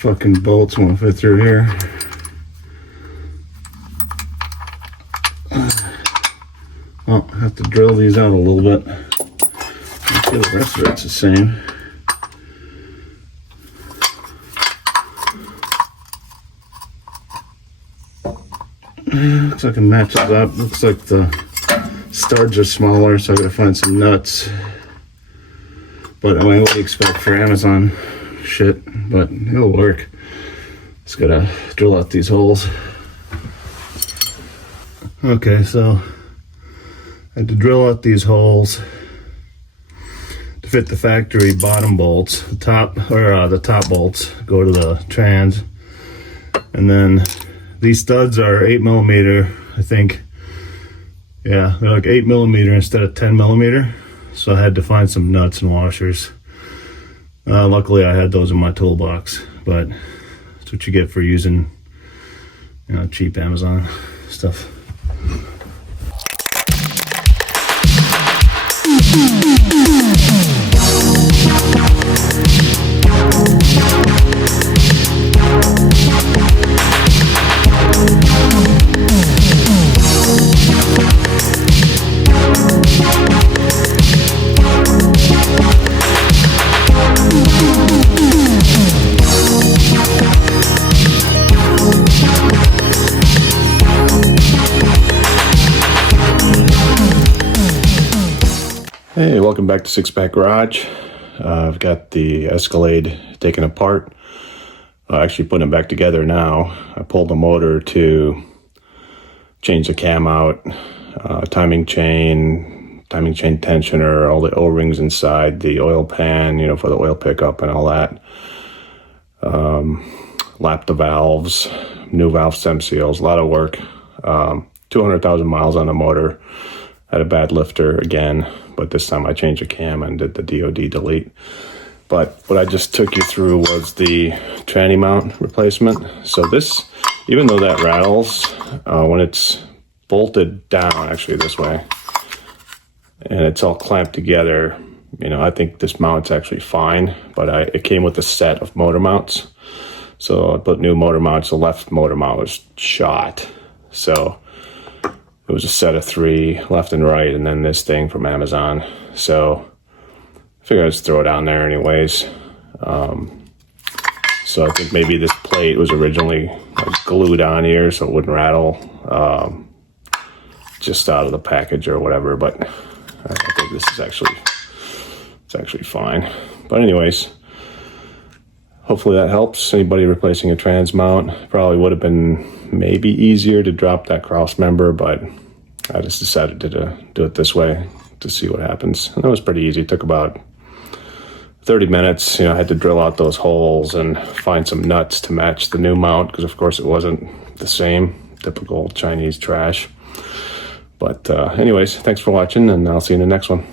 fucking bolts won't fit through here. Oh, I have to drill these out a little bit. The rest of it's the same. Looks like it matches up. Looks like the studs are smaller, so I gotta find some nuts. But I mean, what do you expect for Amazon shit? But it'll work. Just gotta drill out these holes. Okay, so I had to drill out these holes to fit the factory bottom bolts. The top bolts go to the trans, and then these studs are 8mm, I think. Yeah, they're like 8mm instead of 10mm. So I had to find some nuts and washers. Luckily, I had those in my toolbox, but that's what you get for using, you know, cheap Amazon stuff. Hey, welcome back to Six Pack Garage. I've got the Escalade taken apart. Actually putting it back together now. I pulled the motor to change the cam out, timing chain tensioner, all the O-rings inside, the oil pan, you know, for the oil pickup and all that. Lap the valves, new valve stem seals, a lot of work. 200,000 miles on the motor. Had a bad lifter again, but this time I changed the cam and did the DOD delete. But what I just took you through was the tranny mount replacement. So this, even though that rattles, when it's bolted down, actually this way, and it's all clamped together, you know, I think this mount's actually fine, but it came with a set of motor mounts. So I put new motor mounts. The left motor mount was shot. So it was a set of 3 left and right, and then this thing from Amazon. So I figured I'd just throw it down there anyways. So I think maybe this plate was originally like glued on here so it wouldn't rattle just out of the package or whatever. But I think this is actually fine. But anyways, hopefully that helps. Anybody replacing a trans mount, probably would have been maybe easier to drop that cross member, but I just decided to do it this way to see what happens. And that was pretty easy. It took about 30 minutes. You know, I had to drill out those holes and find some nuts to match the new mount, because of course it wasn't the same, typical Chinese trash. But anyways, thanks for watching, and I'll see you in the next one.